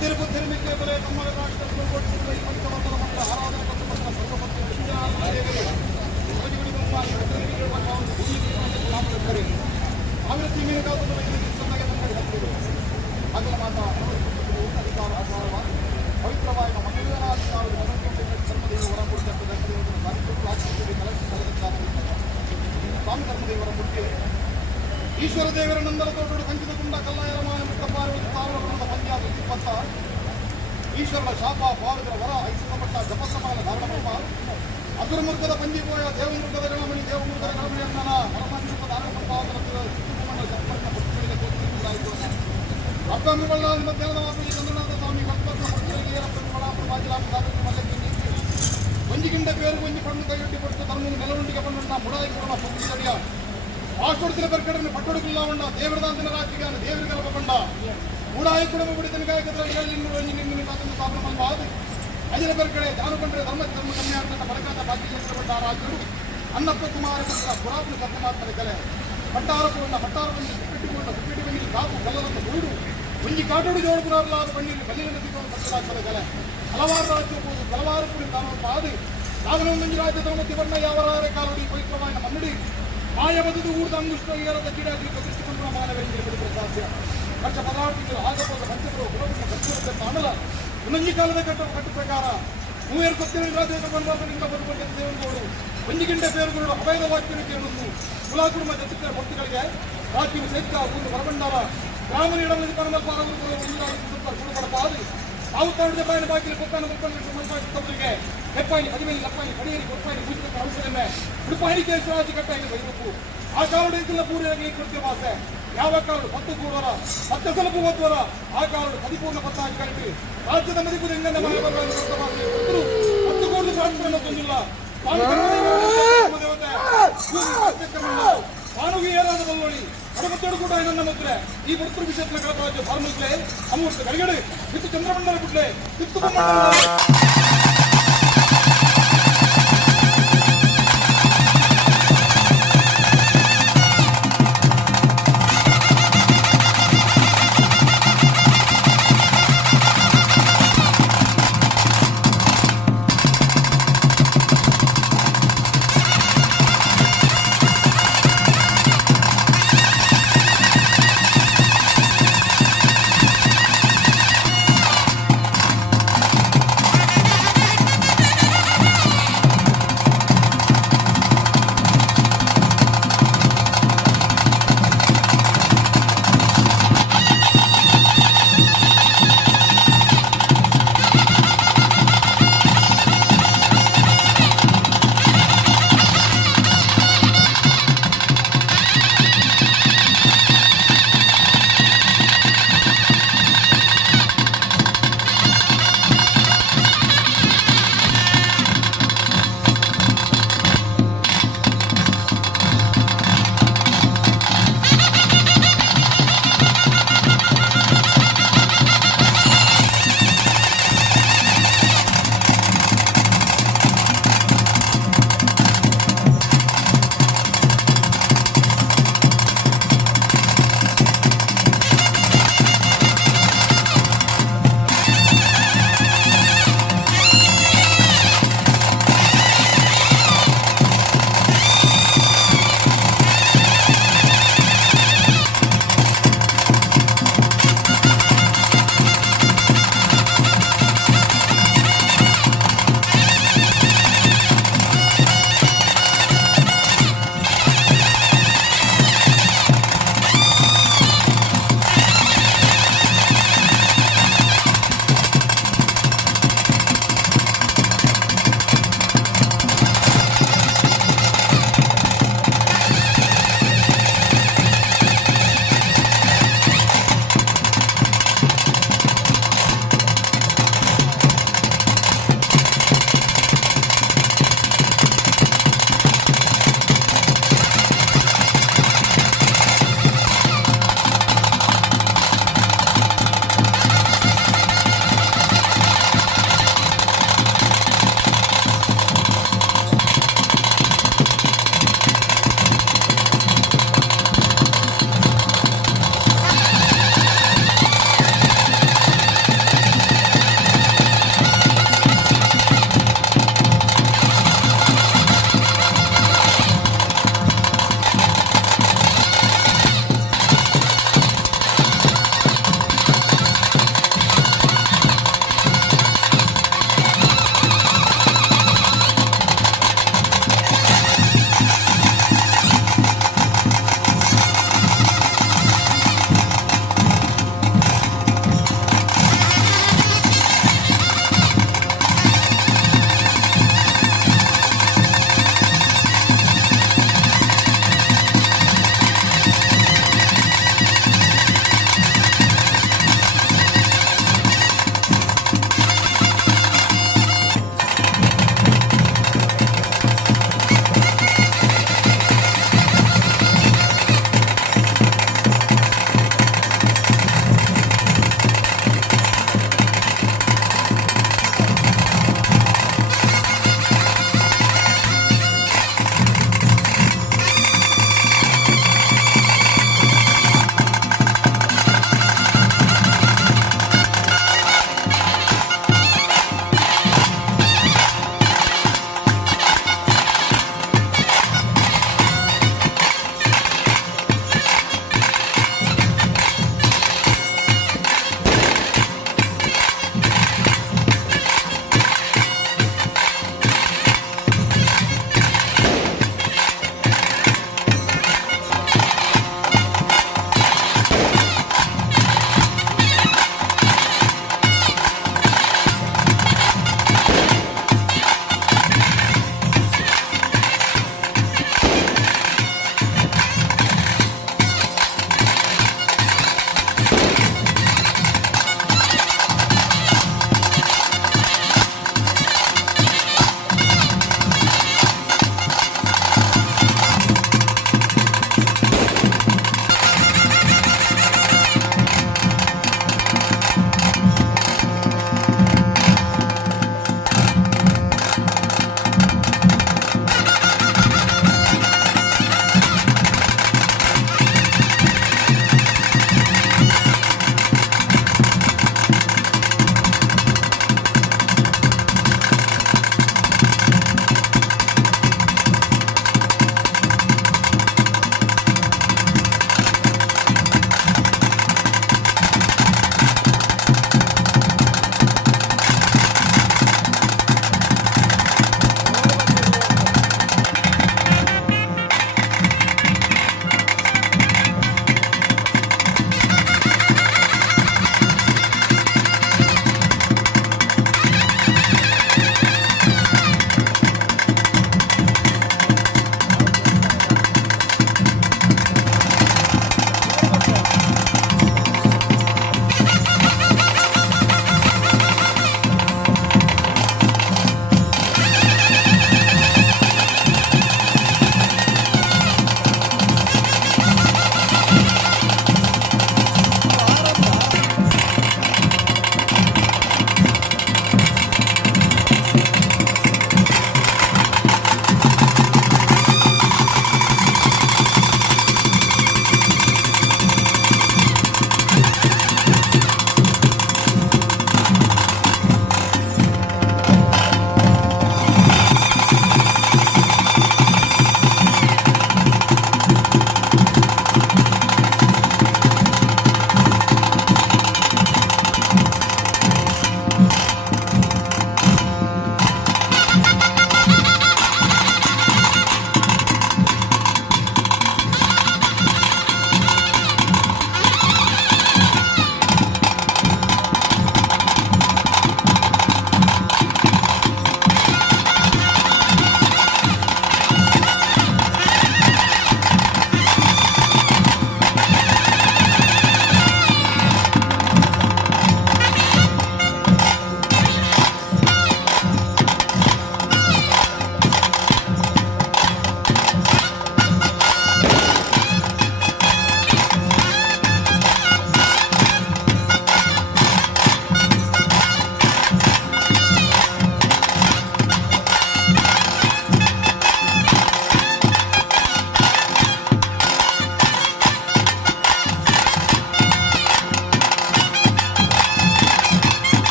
ತಿರುಮಿಕೆ ಬೆಲೆ ತಮ್ಮ ರಾಷ್ಟ್ರವನ್ನು ಕೊಟ್ಟಿರುವ ಈ ಪಂಚವರ್ಗದ ಮಕ್ಕಳ ಆರಾಧನೆ ಪತ್ರಪತ್ರ ಸರ್ವಪತ್ರ ಕಾಂಗ್ರೆಸ್ ಆಗಲ ಮಾತಾ ಅಧಿಕಾರ ಪವಿತ್ರವಾದ ಮಂಗಳಾಧಿಕಾರ ಧರ್ಮದೇವರ ಮೂರ್ತಿ ಸ್ವಾಮಿ ಧರ್ಮದೇವರ ಮೂರ್ತಿ ಈಶ್ವರ ದೇವರ ನಂದರ ತೋಟಡು ಕಂಚಿತುಂಡ ಕಲ್ಲಾಯರಮಾನ ಮಿತ್ರ ಪಾರ್ವತಿ ಸಾವಿರದ ಪಂಜಾಬ್ 20 ಈಶ್ವರನ ಶಾಪ ಪಾವಿತ್ರ ವರ ಐಸಮಟ್ಟ ಜಪಸಮಾನ ಧಾರಣಮಪ್ಪ ಅಸುರಮುರ್ಗದ ಪಂಜಿಪೋಯ ದೇವಮುರ್ಗದ ಗಣಮಣಿ ದೇವಮುರ್ಗದ ಗಣಮಣಿ ಅಣ್ಣನ ಹರಮಂದಿರದ ಧಾರಣಮಂಡಲ ಅಬ್ಬಮ್ಮಿಗಳ ಮಧ್ಯಾಹ್ನದ ವಾಪಿ ಚಂದ್ರನಾಥ ಸ್ವಾಮಿ ಭಕ್ತರನ್ನ ಭಕ್ತರಿಗೆ ಏರಪ್ಪನ ಮಲ್ಲಕ್ಕೆ ನೀತಿ ಒಂಜಿಗಿಂಡ ಪೇರು ಒಂಜಿ ಪಣ್ಣು ಕೈಯೊಡ್ಡಿ ಪಟ್ಟು ತರಮುಂದು ನೆಲವುಂಡಿಗೆ ಪಣ್ಣುಂಡ ಮುಡಾಯಿ ಕೊಡಮ ಸೊಂದಿದಡಿಯ ಆಷ್ಟೊಡ್ತಿನ ಬರ್ಕಡನ್ನು ಪಟ್ಟೊಡುಗಿಲ್ಲ ಉಂಡ ದೇವರದಾಂತಿನ ರಾಜ್ಯಗಾನ ದೇವರಿಗೆ ಅಲಪಕೊಂಡ ಮೂಡಾಯಿ ಕುಡಮ ಬಿಡಿತನ ಕಾಯಕದಲ್ಲಿ ನಿನ್ನ ತಾತನ ಸ್ಥಾಪನ ಮಲ್ವಾದು ಅಜನ ಬರ್ಕಡೆ ಜಾನುಕೊಂಡ್ರೆ ಧರ್ಮ ಕನ್ಯಾರ್ಥ ಬಡಕಾತ ಭಾಗ್ಯಪಟ್ಟ ರಾಜರು ಅನ್ನಪ್ಪ ಕುಮಾರ ಪುರಾತನ ಸತ್ಯಮಾತ್ಮನ ಕಲೆ ಪಟ್ಟಾರಪುರನ್ನ ಪಟ್ಟಾರವನ್ನು ಕಟ್ಟಿಕೊಂಡ ಕುಟ್ಟಿಟಿ ಬನ್ನಿ ಕಾಪು ಕಲ್ಲರನ್ನು ಗೂಡು ಒಂಜಿ ಕಾಟೋಡು ಜೋಡುಪುರಾರಲಾದ ಬಣ್ಣಿಗೆ ಕಲ್ಲಿನ ಸಿಗುವ ಸತ್ಯರಾಜ್ಯದ ಕಲೆ ಹಲವಾರು ರಾಜ್ಯಬಹುದು ಹಲವಾರು ಪುರಿ ತಾನು ಆದಿ ಸಾಧನ ಮಂಜು ರಾಜ್ಯ ಧರ್ಮತಿ ಬಣ್ಣ ಯಾವರಾರೆ ಕಾಲುಡಿ ಪವಿತ್ರವಾದ ಮನ್ನಡಿ ಮಾಯಬದುದು ಊರ್ದ ಅಂಗುಷ್ಟ ಏರದ ಗಿಡಾಗಿ ಪ್ರತಿಷ್ಠಿಕೊಂಡು ಮಾನವರಿಗೆ ಬಿಡುವ ಸಾಧ್ಯ ವರ್ಷ ಪದಾರ್ಥಗಳು ಆಗಬಹುದು ಪಂಚಗಳು ಗುಣವನ್ನು ಕಟ್ಟುವಂತೆ ಮಾಡಲ ಮುಂಜಿ ಕಾಲದ ಕಟ್ಟು ಪ್ರಕಾರ 3 ರಾಜ್ಯದ ಬಂದಾದರಿಂದ ಬರುವಂತೆ ಸೇವನಗಳು ಒಂಜಿಗಿಂಡ ಪೇರುಗಳು ಅಭಯದ ವಾಕ್ಯಕ್ಕೆ ಎನ್ನುವುದು ಕುಲಾ ಕುಟುಂಬ ಜೊತೆ ಭಕ್ತಿಗಳಿಗೆ ರಾಜ್ಯವು ಸೈತ ಒಂದು ಬರಬಂಡಾರ ಗ್ರಾಮೀಣ ಇಡಮಲ್ಲಿ ಪರಮಲ್ಪಾರಗಳು ಕುಡುಬಡಪಾದು ತಾವು ಬಾಯಿನ ಬಾಗಿಲು ಕೊಟ್ಟಾನ ಮುಪ್ಪರಿಗೆ ಹೆಪ್ಪಾಯಿ 15 ಲಪ್ಪಾಯಿ ಕಡಿಯರಿ ಕೊಟ್ಟಾಯಿ ಪೂಜಿತ ಅಂಶದನ್ನೇ ಉಡುಪಾಯಿ ಕೇಶರಾಜಿ ಕಟ್ಟಾಗಿ ಬೈಬೇಕು ಆ ಕಾಲುಡಿಲ್ಲ ಪೂರ್ಣವಾಗಿ ಕೃತ್ಯ ಭಾಷೆ ಯಾವ ಕಾಲುಡು 10 ಕೂಡರ 10 ಸ್ವಲ್ಪ 30 ಆ ಕಾಲುಡು ಪರಿಪೂರ್ಣ ಪತ್ತಾಗಿ ಕಟ್ಟಿ ರಾಜ್ಯದ ಮದಿಪುದ ಹೆಂಗನ್ನ ಮನೆ ಬರಲು 10 ಕೋಟಿ ಪ್ರಾರ್ಥನೆ ತಂದಿಲ್ಲ ಕಾನುಗೆ ಏರಾದ ಬಲ್ಲೋಳಿ ಕಡಮತ್ತೋಡು ಕೂಡ ನನ್ನ ಮುದ್ರೆ ಈ ವೃತ್ತಿ ವಿಷಯದ ಕಳಪರಾಜ್ಯ ಫಾರ್ಮುಲೆ ಅಮೂರ್ತ ಗಡಿಗಡೆ ಕಿತ್ತು ಚಂದ್ರಮಂಡಲ ಗುಡ್ಲೆ ಕಿತ್ತು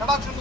కటాక్షం